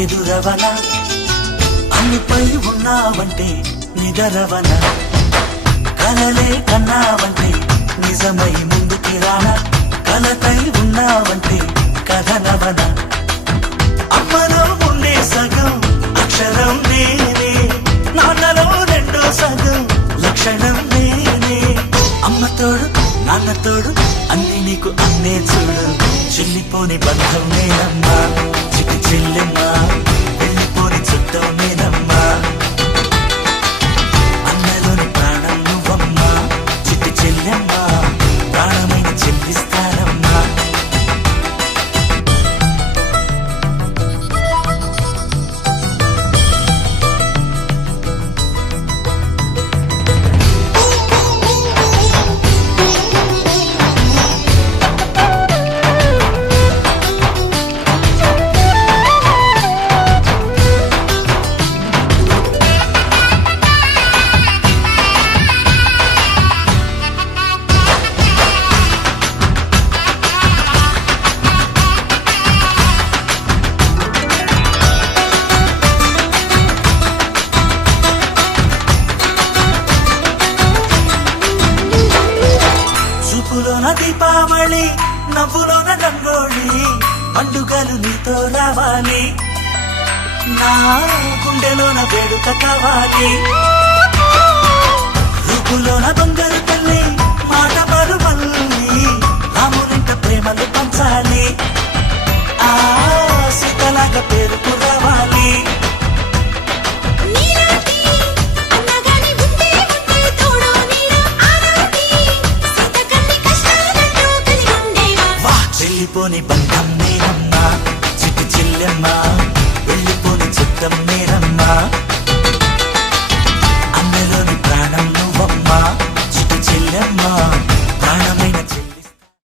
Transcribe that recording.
ఎదురవన అన్నిపై ఉన్నావంటే నిదరవన కలలే కన్నావంటే నిజమై ముందుకి రానా కలతై ఉన్నావంటే కథనవన అమ్మలో ఉండే సగం అక్షరం నేనే నాన్నలో రెండో సగం లక్షణం నేనే అమ్మ తోడు నాన్న తోడు అన్ని నీకు అన్నే చూడు చెల్లిపోని బంధం నేనమ్మా చిట్టి చెల్లెమ్మా వెళ్ళిపోని చుట్టం నేనమ్మా అన్నలోని ప్రాణం నువ్వమ్మా చిట్టి చెల్లెమ్మా ప్రాణమైన చెల్లిస్తానమ్మా చూపులోన దీపావళి నవ్వులోన రంగోళి పండుగలు నీతో రావాలి నా గుండెలోన వేడుక కావాలి రూపులోన దొంగలు తల్లి మాట పరువల్లి రామునింట ప్రేమలు పంచాలి ఆ సీతలాగా పేరుకు రావాలి వెళ్ళిపోని బంధం నేనమ్మా చిట్టి చెల్లెమ్మా వెళ్ళిపోని చిత్తం నేనమ్మా